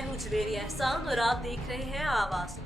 मैं हूँ जवेरी एहसान और आप देख रहे हैं आवाज़।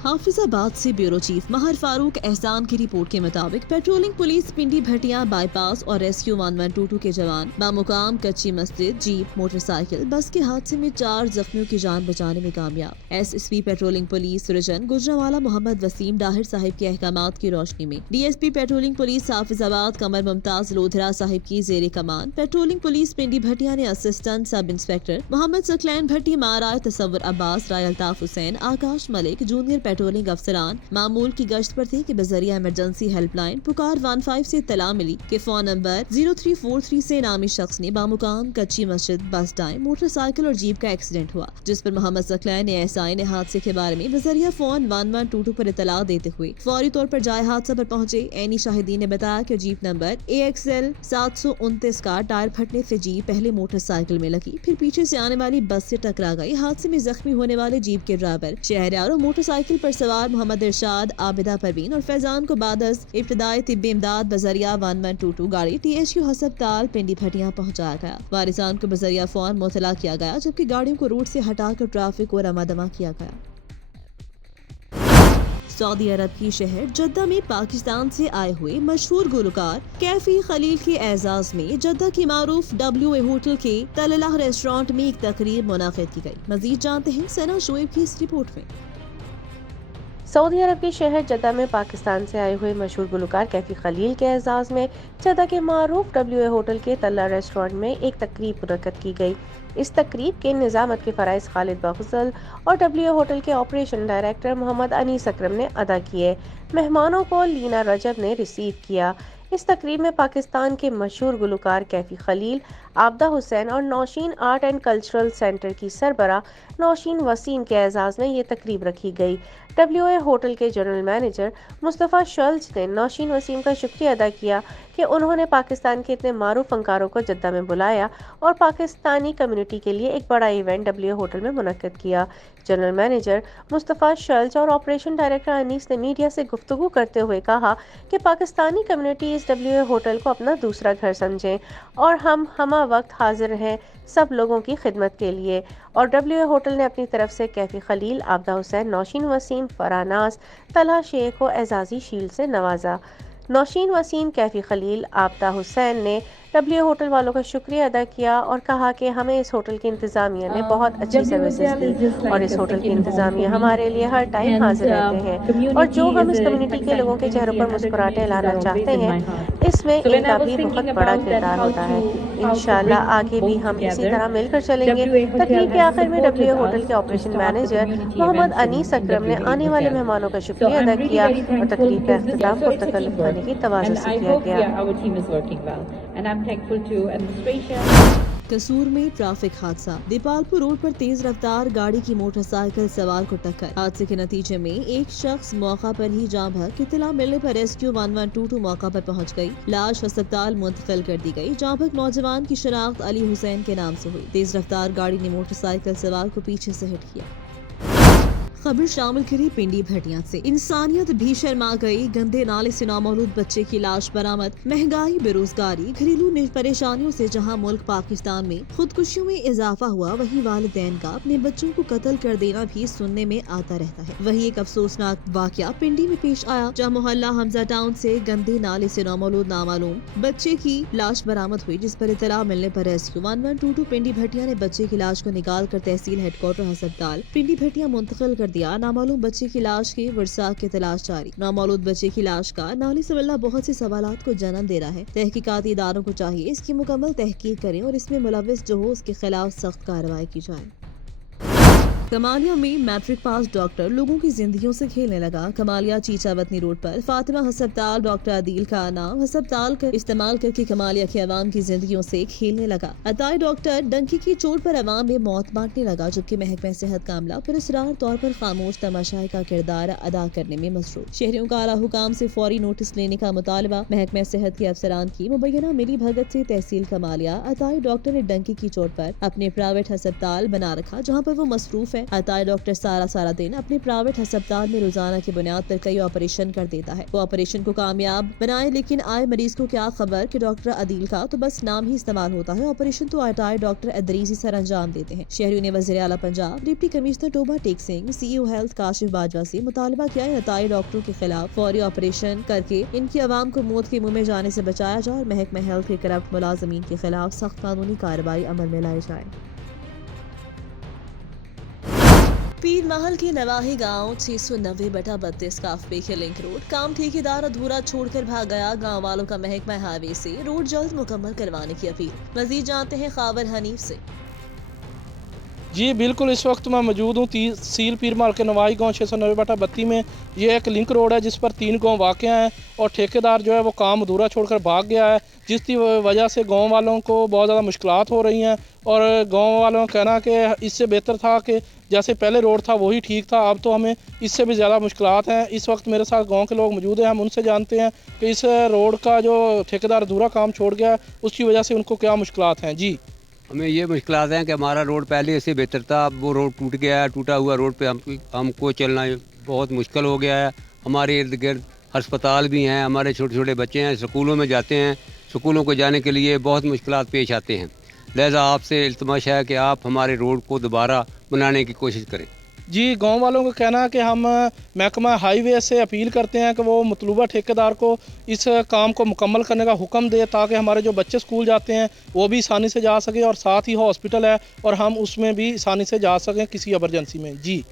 हाफिजाबाद से ब्यूरो चीफ महर फारूक एहसान की रिपोर्ट के मुताबिक patrolling police Pindi Bhatia bypass और रेस्क्यू 1122 के जवान बामुकाम कच्ची मस्जिद जीप मोटरसाइकिल बस के हादसे में 4 जख्मियों की जान बचाने में कामयाब। एसएसपी पेट्रोलिंग पुलिस सृजन गुजरावाला मोहम्मद वसीम डाहिर साहिब के अहकामात की रोशनी में DSP patrolling police Hafizabad Qamar Mumtaz Lodhra sahib की जेर कमान पेट्रोलिंग पुलिस पिंडी भटिया ने assistant sub inspector Muhammad Saqlain Bhatti माराय तसव्वुर अब्बास राय अल्ताफ हुसैन आकाश मलिक जूनियर पेट्रोलिंग अफसरान मामूल की गश्त पर थे कि बजरिया इमरजेंसी हेल्पलाइन पुकार 15 से इत्तला मिली कि फोन नंबर 0343 से नामी शख्स ने बामुकाम कच्ची मस्जिद बस टाइम मोटरसाइकिल और जीप का एक्सीडेंट हुआ, जिस पर मोहम्मद सकलैन ने एएसआई ने हादसे के बारे में बजरिया फोन 1122 पर इत्तला देते हुए फौरी तौर पर जाए हादसा पर पहुंचे। एनी शाहिदीन ने बताया कि जीप नंबर AXL 729 का टायर फटने से जीप पहले मोटरसाइकिल में लगी, फिर पीछे से आने वाली बस से टकरा गई। हादसे में जख्मी होने वाले जीप के ड्राइवर शहरयार और मोटरसाइकिल पर सवार मोहम्मद इरशाद आबिदा परवीन और फैजान को बादस इब्तदाई तिब्बी इमदाद बजरिया 1122 गाड़ी THU हस्पताल पिंडी भटिया पहुंचाया गया। वारिसान को बजरिया फोन मुतला किया गया, जबकि गाड़ियों को रूट से हटाकर ट्रैफिक को रमादमा किया गया। सऊदी अरब की शहर जद्दा में पाकिस्तान से आए हुए मशहूर गुलकार कैफी खलील के एजाज में जद्दा की मारूफ WA होटल के तललाह रेस्टोरेंट में एक तकरीब मुनाकिद की गई। मजीद जानते हैं सना शोएब की इस रिपोर्ट में। सऊदी अरब के शहर जद्दा में पाकिस्तान से आए हुए मशहूर गुलकार कैफी खलील के एजाज में जद्दा के मारूफ WA होटल के तल्ला रेस्टोरेंट में एक तकरीब मुनक्कद की गई। इस तकरीब के निज़ामत के फ़राइज़ खालिद बागुसल और WA होटल के ऑपरेशन डायरेक्टर मोहम्मद अनीस अकरम ने अदा किए। मेहमानों को लीना रजब ने रिसीव किया। इस तकरीब में पाकिस्तान के मशहूर गुलकार कैफी खलील, आबिदा हुसैन और Nausheen art and cultural centre की सरबरा नौशीन वसीम के एजाज में ये तकरीब रखी गई। WA होटल के जनरल मैनेजर मुस्तफ़ा शल्ज ने नौशीन वसीम का शुक्रिया अदा किया कि उन्होंने पाकिस्तान के इतने मारूफ फनकारों को जद्दा में बुलाया और पाकिस्तानी कम्युनिटी के लिए एक बड़ा इवेंट WA होटल में मुनक्कद किया। जनरल मैनेजर मुस्तफ़ा शल्ज और ऑपरेशन डायरेक्टर अनीस ने मीडिया से गुफ्तगू करते हुए कहा कि पाकिस्तानी कम्युनिटी इस WA होटल को अपना दूसरा घर समझें और हम हमा वक्त हाजिर हैं सब लोगों की खिदमत के लिए। और WA होटल ने अपनी तरफ से कैफी खलील, आबिदा हुसैन, नौशीन वसीम, फरानास, तलहा शेख को एजाजी शील्ड से नवाजा। नौशीन वसीम, कैफी खलील, आबिदा हुसैन ने WA होटल वालों का शुक्रिया अदा किया और कहा कि हमें इस होटल की इंतज़ामिया ने बहुत अच्छी सर्विसेज दी और इस होटल की इंतज़ामिया हमारे लिए हर टाइम हाजिर रहते हैं और जो हम इस कम्युनिटी के लोगों के चेहरों पर मुस्कुराहटें लाना चाहते हैं इसमें इनका भी बहुत बड़ा किरदार होता है। इंशाल्लाह आगे भी हम इसी तरह मिलकर चलेंगे। तकरीब के आखिर में WA होटल के ऑपरेशन मैनेजर मोहम्मद अनीस अकरम ने आने वाले मेहमानों का शुक्रिया अदा किया और तकरीब का इख्तिताम पुरतकल्लुफ़ खाने की तवाज़ुन से किया गया। कसूर में ट्रैफिक हादसा, दीपालपुर रोड पर तेज रफ्तार गाड़ी की मोटरसाइकिल सवार को टक्कर। हादसे के नतीजे में एक शख्स मौका पर ही जान बहक। इत्तला मिलने पर रेस्क्यू 1122 मौका पर पहुंच गई। लाश अस्पताल मुंतकिल कर दी गई। जान बहक नौजवान की शनाख्त अली हुसैन के नाम से हुई। तेज रफ्तार गाड़ी ने मोटरसाइकिल सवार को पीछे से हिट किया। खबर शामिल करी पिंडी भटिया से। इंसानियत भी शर्मा गई, गंदे नाले से नामौलूद बच्चे की लाश बरामद। महंगाई, बेरोजगारी, घरेलू परेशानियों से जहां मुल्क पाकिस्तान में खुदकुशियों में इजाफा हुआ, वहीं वालिदैन का अपने बच्चों को कत्ल कर देना भी सुनने में आता रहता है। वहीं एक अफसोसनाक वाकया पिंडी में पेश आया, जहां मोहल्ला हमजा टाउन से गंदे नाले से नामौलूद नामालूम बच्चे की लाश बरामद हुई, जिस पर इत्तला मिलने पर रेस्क्यू 1122 पिंडी भटिया ने बच्चे की लाश को निकाल कर तहसील हेडक्वार्टर अस्पताल पिंडी भटिया मुंतकिल कर दिया। नामालूम बच्चे की लाश की वर्षा की तलाश जारी। नामालूम बच्चे की लाश का नाली से मिलना बहुत से सवालात को जन्म दे रहा है। तहकीकाती इदारों को चाहिए इसकी मुकम्मल तहकीक करें और इसमें मुलव्विस जो हो उसके खिलाफ सख्त कार्रवाई की जाए। कमालिया में मैट्रिक पास डॉक्टर लोगों की जिंदगियों से खेलने लगा। कमालिया चीचा वतनी रोड पर फातिमा हस्पताल डॉक्टर अदील का नाम हस्पताल का इस्तेमाल करके कमालिया के अवाम की जिंदगियों से खेलने लगा। अताई डॉक्टर डंकी की चोट पर अवाम में मौत बांटने लगा, जबकि महकमा सेहत का अमला पुरस्कार तौर पर खामोश तमाशाई का किरदार अदा करने में मसरूफ। शहरियों का आला हुकाम से फौरी नोटिस लेने का मुतालबा। महकमा सेहत के अफसरान की मुबैना मिली भगत से तहसील कमालिया अताई डॉक्टर ने डंकी की चोट पर अपने प्राइवेट हस्पताल बना रखा, जहाँ पर वो मसरूफ है। अताई डॉक्टर सारा दिन अपने प्राइवेट अस्पताल में रोजाना की बुनियाद पर कई ऑपरेशन कर देता है। वो ऑपरेशन को कामयाब बनाए, लेकिन आए मरीज को क्या खबर कि डॉक्टर अदील का तो बस नाम ही इस्तेमाल होता है। ऑपरेशन तो अताई डॉक्टर अदरीसी सर अंजाम देते हैं। शहरियों ने वज़ीर आला Punjab deputy commissioner Toba Tek Singh, CEO health Kashif Bajwa से मुतालबा किया है अताई डॉक्टरों के खिलाफ फौरी ऑपरेशन करके इनकी आवाम को मौत के मुंह में जाने से बचाया जाए और महकमा हेल्थ के करप्ट मुलाजमीन के खिलाफ सख्त कानूनी कार्रवाई अमल में लाई जाए। पीर महल के नवाही गांव 690/32 काफबे के लिंक रोड काम ठेकेदार अधूरा छोड़कर भाग गया। गांव वालों का महकमा हाईवे से रोड जल्द मुकम्मल करवाने की अपील। मजीद जानते हैं खावर हनीफ से। जी बिल्कुल, इस वक्त मैं मौजूद हूँ तहसील पीर महल के नवाई गांव 690/32 में। ये एक लिंक रोड है जिस पर 3 गांव वाक़ हैं और ठेकेदार जो है वो काम अधूरा छोड़कर भाग गया है, जिसकी वजह से गांव वालों को बहुत ज़्यादा मुश्किलात हो रही हैं। और गांव वालों का कहना कि इससे बेहतर था कि जैसे पहले रोड था वही ठीक था, अब तो हमें इससे भी ज़्यादा मुश्किलात हैं। इस वक्त मेरे साथ गांव के लोग मौजूद हैं, हम उनसे जानते हैं कि इस रोड का जो ठेकेदार अधूरा काम छोड़ गया है उसकी वजह से उनको क्या मुश्किलात हैं। जी, हमें ये मुश्किलात हैं कि हमारा रोड पहले से बेहतर था, अब वो रोड टूट गया है। टूटा हुआ रोड पे हमको चलना बहुत मुश्किल हो गया है। हमारे इर्द गिर्द अस्पताल भी हैं, हमारे छोटे छोटे बच्चे हैं, स्कूलों में जाते हैं, स्कूलों को जाने के लिए बहुत मुश्किलात पेश आते हैं। लिहाजा आपसे इल्तमास है कि आप हमारे रोड को दोबारा बनाने की कोशिश करें। जी, गांव वालों का कहना है कि हम महकमा हाईवे से अपील करते हैं कि वो मतलूबा ठेकेदार को इस काम को मुकम्मल करने का हुक्म दे, ताकि हमारे जो बच्चे स्कूल जाते हैं वो भी आसानी से जा सकें और साथ ही हॉस्पिटल है और हम उसमें भी आसानी से जा सकें किसी इमरजेंसी में। जी,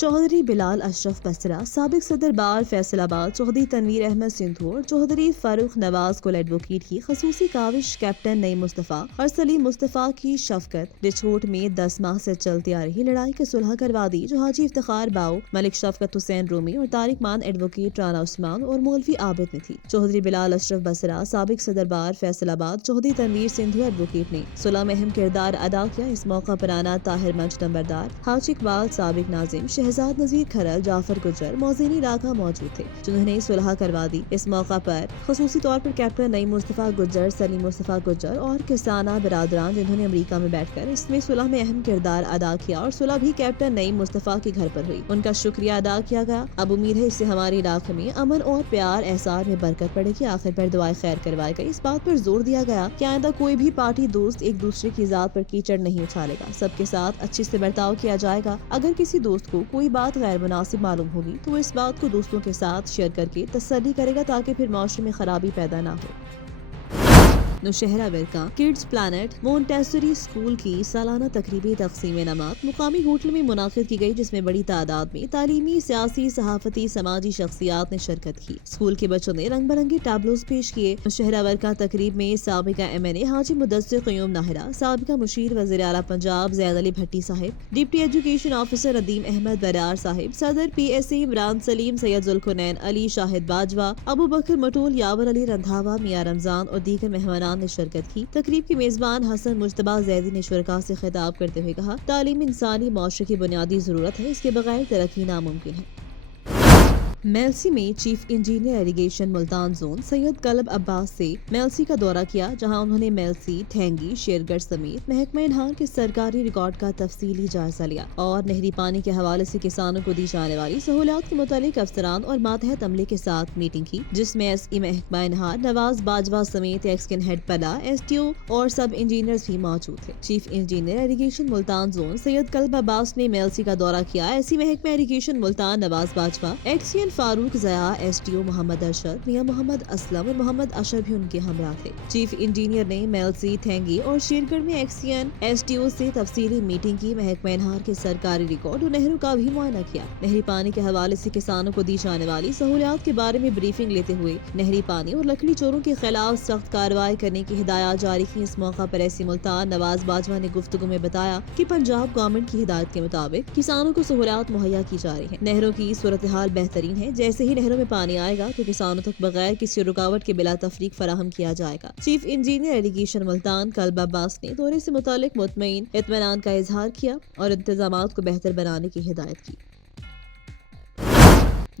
चौधरी बिलाल अशरफ बसरा, साबिक सदर बार फैसलाबाद, चौधरी तनवीर अहमद सिंधु और चौधरी फारूक नवाज कुल एडवोकेट की खसूसी काविश कैप्टन नईम मुस्तफ़ा और सलीम मुस्तफ़ा की शफकत बिछोट में 10 माह से चलती आ रही लड़ाई की सुलह करवा दी, जो हाजी इफ्तिखार बाऊ, मलिक शफकत हुसैन रूमी और तारिक मान एडवोकेट राना उस्मान और मौलवी आबिद में थी। चौधरी बिलाल अशरफ बसरा, साबिक सदर बार फैसलाबाद, चौधरी तनवीर सिंधु एडवोकेट ने सुलह में अहम किरदार अदा किया। इस मौका पर आना ताहिर मंच नंबरदार, हाजी इकबाल, साबिक नाजिम, शहजाद नजीर खरल, जाफर गुजर, मौजिनी रागा मौजूद थे, जिन्होंने सुलह करवा दी। इस मौका पर खसूसी तौर पर कैप्टन नईम मुस्तफ़ा गुजर, सलीम मुस्तफ़ा गुजर और किसाना बिरादरान, जिन्होंने अमरीका में बैठकर इसमें सुलह में अहम किरदार अदा किया और सुलह भी कैप्टन नईम मुस्तफ़ा के घर पर हुई, उनका शुक्रिया अदा किया गया। अब उम्मीद है इससे हमारे इलाके में अमन और प्यार एहसार में बरकत पड़ेगी। आखिर पर दुआए खैर करवाई गई। इस बात पर जोर दिया गया कि आइंदा कोई भी पार्टी दोस्त एक दूसरे की जात पर कीचड़ नहीं उछालेगा, सबके साथ अच्छे से बर्ताव किया जाएगा। अगर किसी दोस्त को कोई बात गैर मुनासिब मालूम होगी तो वो इस बात को दोस्तों के साथ शेयर करके तसल्ली करेगा, ताकि फिर माशरे में खराबी पैदा ना हो। Naushahra Virkan kids planet Montessori school की सालाना तकरीबी तकसीम नमात मुकामी होटल में मुनाकिद की गई, जिसमें बड़ी तादाद में तालीमी, सियासी, सहाफती, समाजी शख्सियात ने शिरकत की। स्कूल के बच्चों ने रंग बिरंगे टैबलोज पेश किए। नौशहरा विरका तकरीब में साबिका MNA हाजी मुदस्सिर क़य्यूम नाहिरा, साबिका मुशीर वज़ीर आला Punjab Zaid Ali Bhatti sahib, deputy education officer Nadeem Ahmad Barar sahib, सदर PSA इमरान सलीम, सैयद जुल्कुनैन अली, शाहिद बाजवा, अबू बकर मटोल, यावर अली रंधावा, मियां रमजान और दीगर मेहमान ने शिरकत की। तकरीब के मेजबान हसन मुज्तबा जैदी ने शुरका से खिताब करते हुए कहा, तालीम इंसानी माशरे की बुनियादी जरूरत है, इसके बगैर तरक्की नामुमकिन है। मेलसी में chief engineer irrigation Multan zone Syed club Abbas से मेलसी का दौरा किया, जहां उन्होंने मेलसी, ठेंगी, शेरगढ़ समेत महकमा इन्हार के सरकारी रिकॉर्ड का तफसीली जायजा लिया और नहरी पानी के हवाले से किसानों को दी जाने वाली सहूलियात के मुतालिक अफसरान और मातहत अमले के साथ मीटिंग की, जिसमें SE महकमा इन्हार नवाज बाजवा समेत एक्सकिन हेड पला, SDO और सब इंजीनियर्स भी मौजूद थे। Chief engineer irrigation Multan zone Syed club Abbas ने मेलसी का दौरा किया। SE महकमा इरिगेशन मुल्तान नवाज बाजवा, एक्सियन फारूक ज़या, SDO मोहम्मद अरशद, मियां मोहम्मद असलम और मोहम्मद अशर भी उनके हमरा थे। चीफ इंजीनियर ने मेलसी, ठेंगी और शेरगढ़ में एक्सियन SDO से तफसीली मीटिंग की। महकमा इन्हार के सरकारी रिकॉर्ड और नहरों का भी मुआयना किया। नहरी पानी के हवाले से किसानों को दी जाने वाली सहूलियात के बारे में ब्रीफिंग लेते हुए नहरी पानी और लकड़ी चोरों के खिलाफ सख्त कार्रवाई करने की हिदायत जारी की। इस मौका पर SE मुल्तान नवाज बाजवा ने गुफ्तगू में बताया कि पंजाब गवर्नमेंट की हिदायत के मुताबिक किसानों को सहूलियात मुहैया की जा रही है। नहरों की सूरत हाल बेहतरीन है। जैसे ही नहरों में पानी आएगा तो किसानों तक बगैर किसी रुकावट के बिला तफरीक फराहम किया जाएगा। Chief engineer irrigation Multan club Abbas ने दौरे से मुतालिक मुतमईन इत्मीनान का इजहार किया और इंतजामात को बेहतर बनाने की हिदायत की।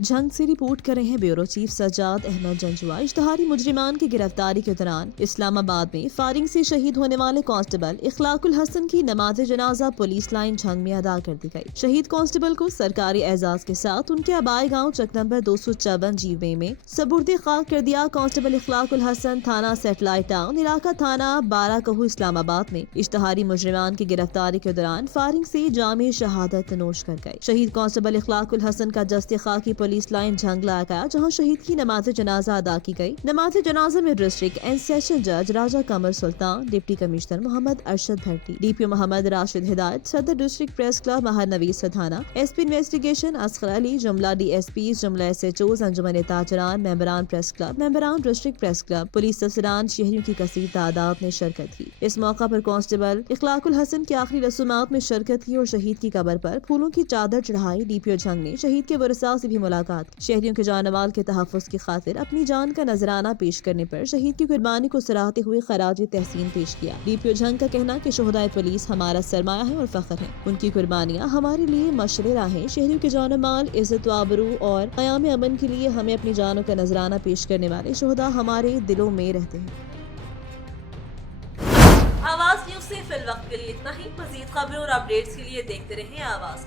झंग से रिपोर्ट कर रहे हैं ब्यूरो चीफ सज्जाद अहमद जंजुआ। इश्तहारी मुजरिमान की गिरफ्तारी के दौरान इस्लामाबाद में फायरिंग से शहीद होने वाले कांस्टेबल इखलाकुल हसन की नमाज जनाजा पुलिस लाइन झंग में अदा कर दी गई। शहीद कांस्टेबल को सरकारी एजाज के साथ उनके आबाई गाँव चक नंबर 254 जीवे में सबुर्द खाक कर दिया। कांस्टेबल इखलाकुल हसन थाना सेटेलाइट टाउन इलाका थाना 12 कहू इस्लामाबाद में इश्तहारी मुजरिमान की गिरफ्तारी के दौरान फायरिंग से जामे शहादत नोश कर गए। शहीद कांस्टेबल इखलाकुल हसन का जस्ते खाकी पुलिस लाइन झंग लाया गया, जहां शहीद की नमाज जनाजा अदा की गई। नमाज जनाजा में डिस्ट्रिक्ट एंड सेशन जज Raja Qamar Sultan, deputy commissioner Muhammad Arshad Bhatti, DPO Muhammad Rashid Hidayat, सदर district press club Mehar Navees Sidhana, SP investigation Asghar Ali, जुमला डीएसपी, जुमला एसएचओ, अंजुमन ताजरान, मेंबरान प्रेस क्लब, मेंबरान डिस्ट्रिक्ट प्रेस क्लब, पुलिस अफसरान, शहरियों की कसीर तादाद ने शिरकत की। इस मौका पर कांस्टेबल इखलाकुल हसन की आखिरी रसूमात में शिरकत की और शहीद की कब्र पर फूलों की चादर चढ़ाई। डीपीओ झंग ने शहीद के वरसा से भी मुलाकात की। शहरियों के जानमाल के तहफ़्फ़ुज़ की खातिर अपनी जान का नजराना पेश करने पर शहीद की कुर्बानी को सराहते हुए खराज तहसीन पेश किया। डीपीओ झंग का कहना कि शोहदाए पुलिस हमारा सरमाया है और फख्र है, उनकी कुर्बानियाँ हमारे लिए मशरे राहें। शहरियों के जानमाल, इज्जत व आबरू और क़याम अमन के लिए हमें अपनी जानों का नजराना पेश करने वाले शोहदा हमारे दिलों में रहते हैं। आवाज न्यूज से फिल वक्त के लिए इतना ही। मजीद खबरों और अपडेट्स के लिए देखते रहें आवाज।